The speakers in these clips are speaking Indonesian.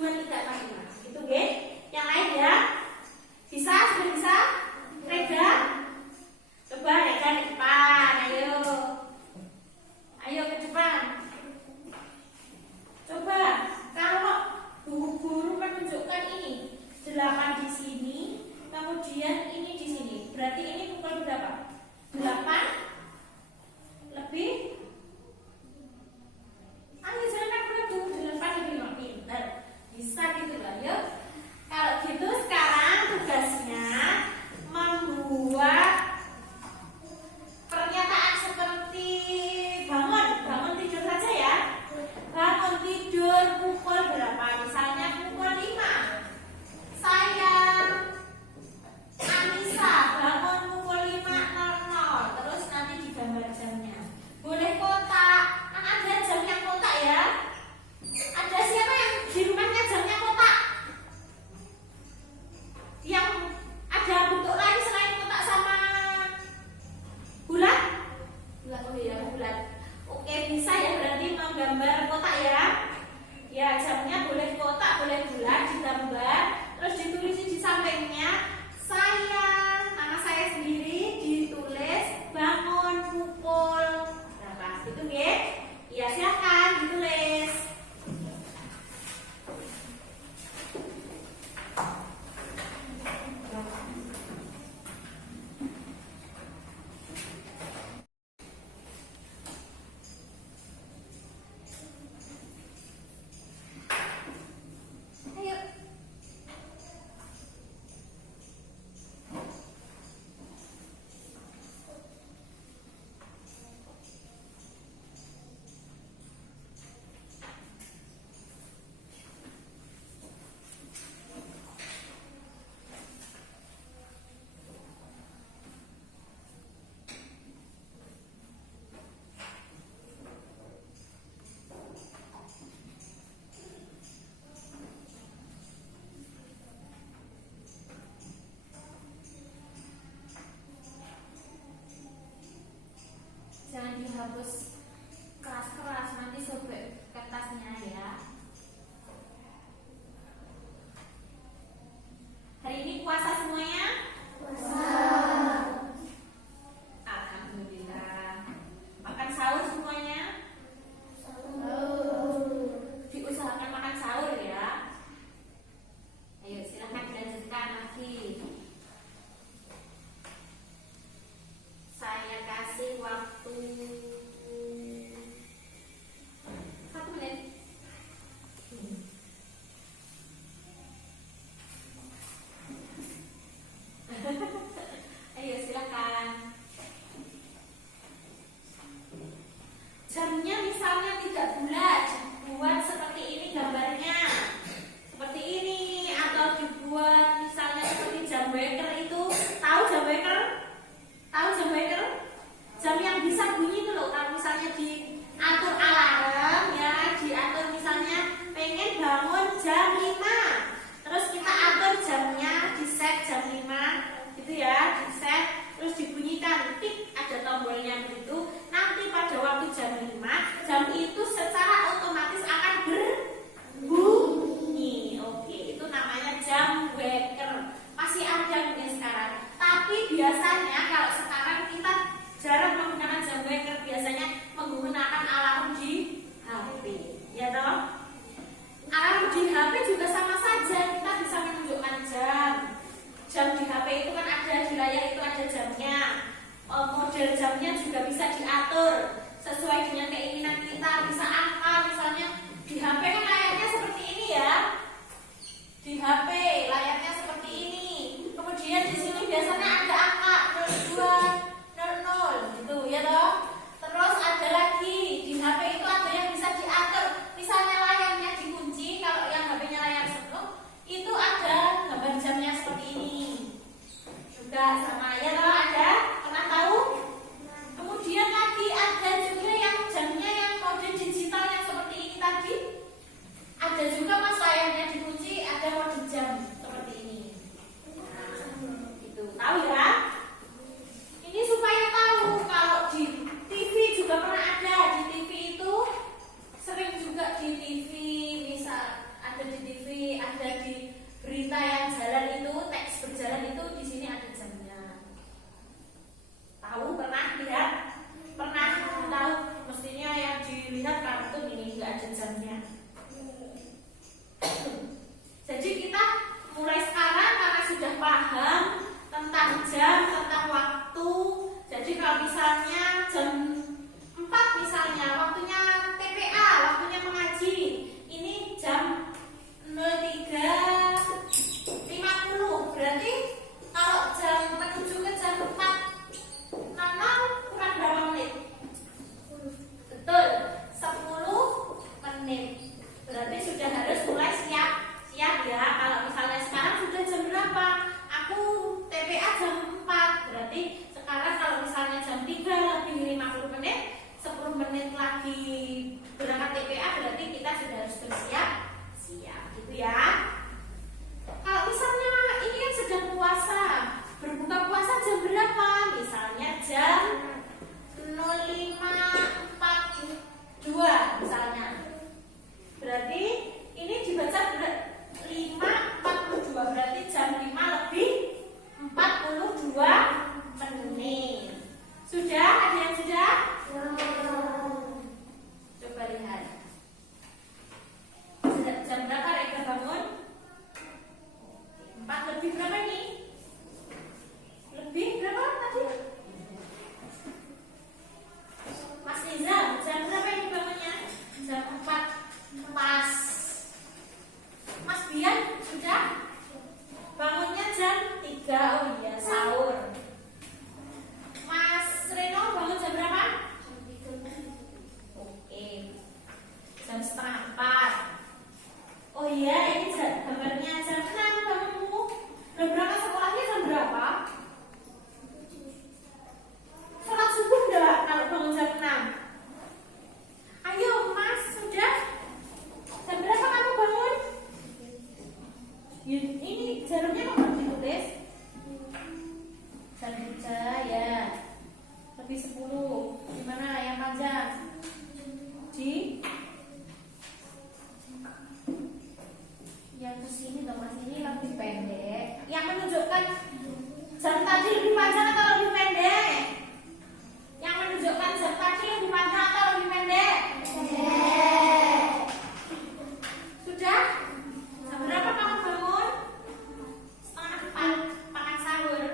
2, 3, 4, 5. Gitu, nggih. Yang lain ya. Bisa? Sudah bisa? Rega? Coba Rega ke depan, ayo. Ayo ke depan. Coba kalau guru menunjukkan ini 8 di sini, kemudian ini di sini. Berarti ini pukul berapa? 8 lebih. Ayo jangan ragu, 8 lebih 5. Pintar. Bisa gitu loh, yuk. Kalau gitu sekarang tugasnya membuat pernyataan seperti bangun tidur saja ya. Bangun tidur pukul berapa? Misalnya pukul 5. Saya Anissa bangun pukul 5.00. Terus nanti digambar jamnya. Boleh kotak. Kan ada jam yang kotak ya. Ada siapa yang di rumahnya jamnya kotak? Yang ada bentuk lain selain kotak sama bulat? Bulat, oh iya bulat. Oke, bisa ya, berarti menggambar kotak ya. Ya, jamnya boleh kotak, boleh bulat, digambar. Terus ditulis di sampingnya nama saya sendiri, ditulis bangun pukul berapa. Gitu nggih? Ya, silakan ditulis. Ayo. Jangan dihapus keras-keras, nanti sobek kertasnya ya. Hari ini puasa semuanya? Puasa. Alhamdulillah. Makan sahur semuanya? Sahur. Diusahakan makan sahur ya. Ayo silahkan dilanjutkan lagi. Saya kasih waktu 1 menit. Ayo silakan. Jamnya misalnya tidak bulat, buat seperti ini gambarnya. Seperti ini, atau dibuat misalnya seperti jam waker itu. Tahu jam waker? Tahu jam waker? Jam yang bisa bunyi itu loh. Kalau misalnya diatur alarm ya, diatur misalnya pengen bangun jam 5. Terus kita atur jamnya, di set jam 5 gitu ya, di set, terus dibunyikan tik, ada tombolnya begitu. Nanti pada waktu jam 5, jam itu secara otomatis akan berbunyi. Oke, itu namanya jam waker. Masih ada mungkin sekarang. Tapi biasanya kalau sekarang kita jarang menggunakan jam waker, biasanya menggunakan alarm di HP. Ya toh? Alarm di HP juga sama saja, kita bisa menunjukkan jam. Jam di HP itu kan ada di layar, itu ada jamnya. Model jamnya juga bisa diatur sesuai dengan keinginan kita. Bisa angka, misalnya di HP kan layarnya seperti ini ya. Di HP layarnya seperti ini. Kemudian di sini biasanya ada angka 0200 gitu ya toh. Terus ada lagi di HP itu ada yang bisa diatur. Misalnya layarnya dikunci, kalau yang HP-nya layar penuh, itu ada gambar jamnya seperti ini. Juga sama ya toh, ada? Pernah tahu? Kemudian tadi ada juga yang jamnya yang mode digital yang seperti ini tadi. Ada juga pas layarnya dikunci, ada mode jam seperti ini. Nah, itu tahu ya? Ini supaya tahu kalau di TV juga pernah ada. Di TV itu sering juga di TV, misal ada di TV ada di berita yang jalan itu, teks berjalan itu di sini ada jamnya. Tahu, pernah lihat? Pernah tahu? Mestinya yang dilihat kartun ini nggak ada jamnya. Jadi kita mulai sekarang karena sudah paham tentang jam, tentang waktu. Jadi kalau misalnya jam 4 misalnya waktunya TPA, waktunya mengaji. Ini jam 03.50. Berarti kalau jam menuju ke jam 4.00 kurang berapa menit? Betul, 10 menit. Berarti sudah harus mulai siap ya. Kalau misalnya sekarang sudah jam berapa? Aku TPA jam 4. Berarti sekarang kalau misalnya jam 3:50, 10 menit lagi berangkat TPA, berarti kita sudah harus bersiap gitu ya. Kalau misalnya ini yang sedang puasa, berbuka puasa jam berapa? Misalnya jam 05.42 misalnya. Berarti ini dibaca 5.42, berarti jam 5:42 menit. Sudah? Ada yang sudah? Coba lihat. Jam berapa Reka bangun? 4 lebih berapa nih? Lebih berapa tadi? Mas Nizam, jam berapa ini bangunnya? Jam 4 pas. Mas Bian sudah? Bangunnya jam 3. Oh iya, sahur. Mas Reno bangun jam berapa? Oke. Jam 3:30. Oh iya, ini gambarnya jam 6 bangunmu. Udah berangkat sekolahnya jam berapa? Sholat subuh enggak kalau bangun jam 6? Ayo Mas, sudah? Jam berapa kamu bangun? Ini jarumnya kok belum ditulis? Jam 3 ya. Lebih 10. Gimana yang panjang? Di yang kesini dong Mas, ini lebih pendek. Yang menunjukkan jam tadi lebih panjang atau lebih pendek? Yang menunjukkan jam tadi lebih panjang atau lebih pendek? Sudah? Jam berapa kamu bangun? 3:30 makan sahur.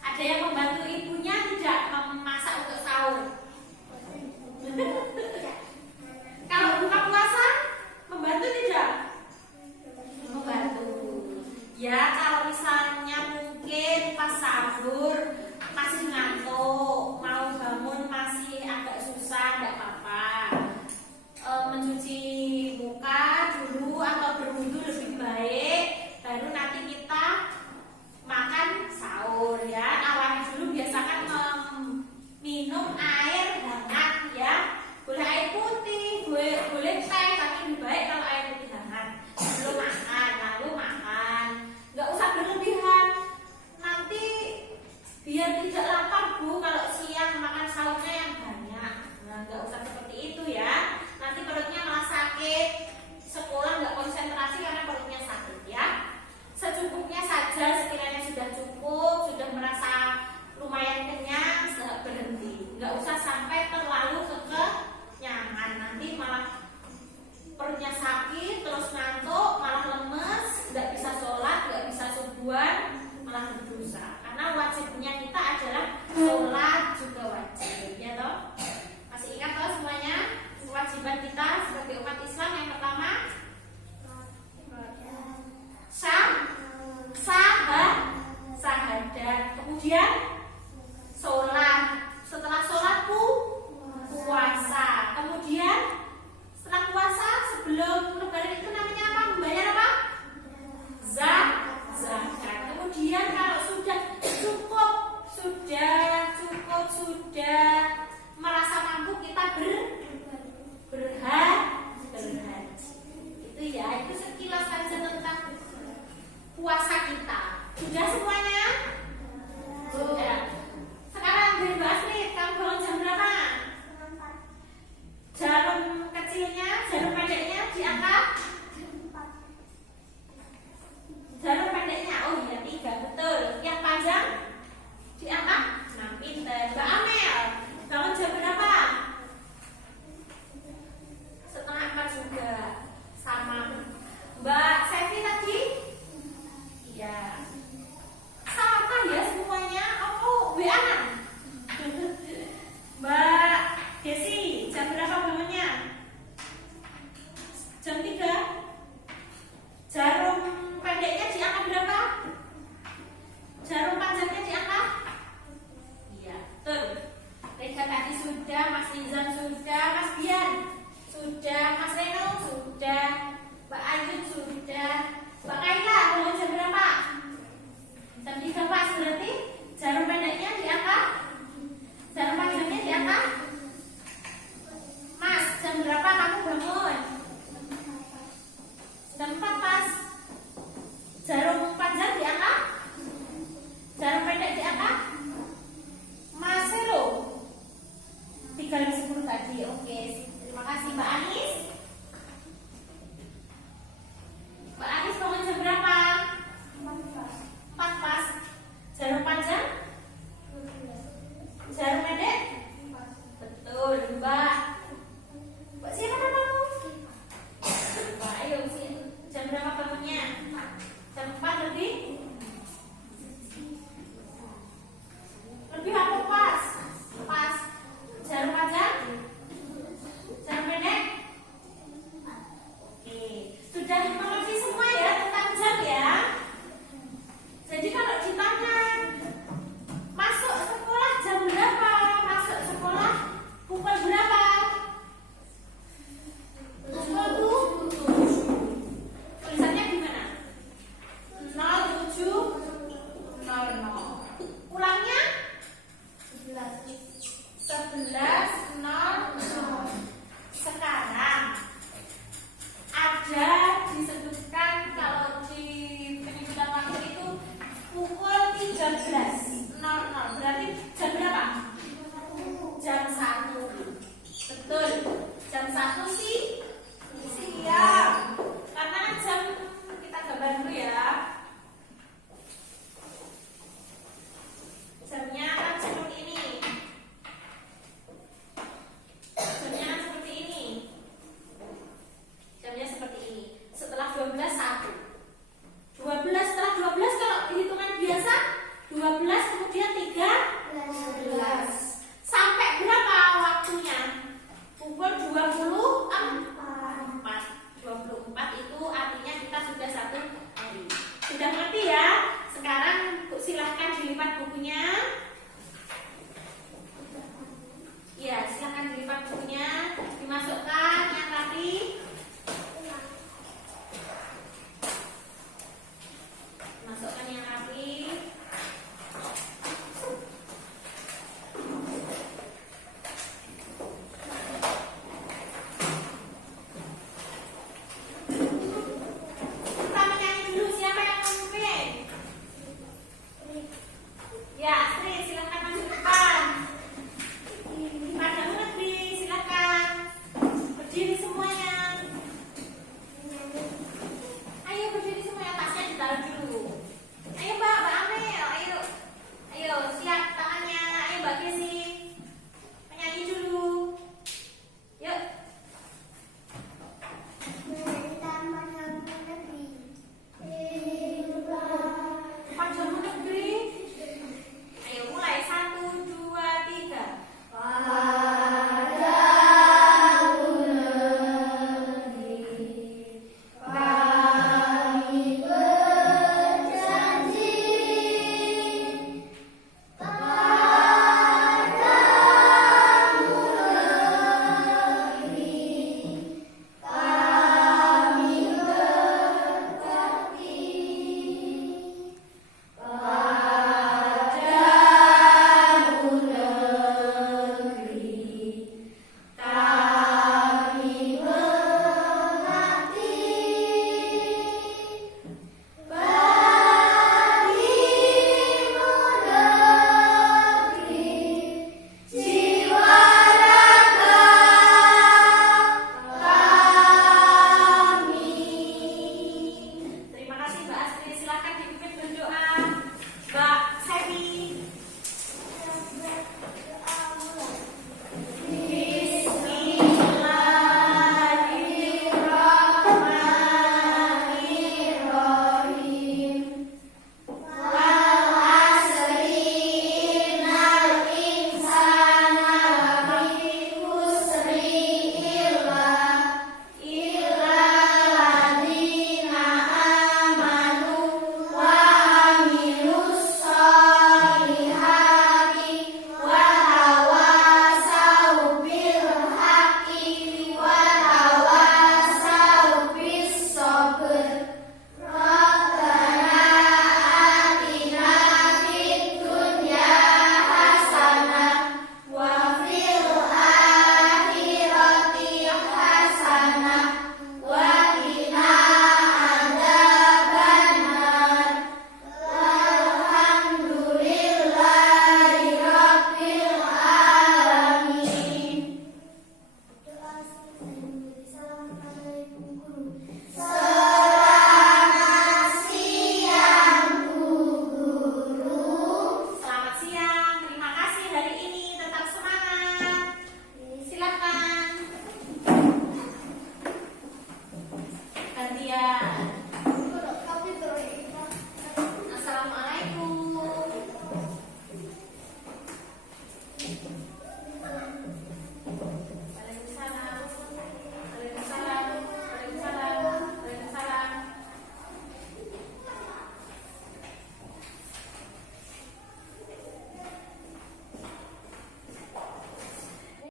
Ada yang membantu ibunya tidak memasak untuk sahur? Kalau buka puasa membantu tidak? Membantu. Ya kalau misalnya mungkin pas sahur masih ngantuk, mau bangun masih agak susah, tidak apa-apa. Mencuci muka dulu atau berwudu lebih baik, baru nanti kita makan sahur ya. Awalnya dulu biasakan minum air hangat ya. Boleh air putih, boleh teh, tapi lebih baik kalau air putih hangat. Belum makan, lalu makan. Nggak usah berlebihan. Nanti biar tidak lapar Bu kalau siang makan sahurnya yang banyak. Nah, nggak usah seperti itu ya. Nanti perutnya malah sakit. Sekolah nggak konsentrasi karena perutnya sakit ya. Secukupnya saja, sekiranya sudah cukup, sudah merasa lumayan kenyang, berhenti. Nggak usah sampai terlalu kekenyangan. Nanti malah perutnya sakit, terus ngantuk, malah lemes, nggak bisa sholat, nggak bisa subuhan, malah berdosa. Karena wajibnya kita adalah sholat juga wajib, ya toh? Masih ingat toh semuanya? Kewajiban kita sebagai umat Islam yang pertama sahadat, kemudian sholat, setelah sholat puasa, kemudian setelah puasa sebelum lebaran itu namanya apa? Membayar apa? Zakat. Kemudian kalau sudah merasa mampu kita berhaji. Itu ya, itu sekilas saja tentang puasa kita. Sudah semuanya? Sudah. Sekarang bebas nih, kamu bangun jam berapa? Jarum kecilnya, jarum pendeknya diangkat. berapa bangunnya? Jam 4 lebih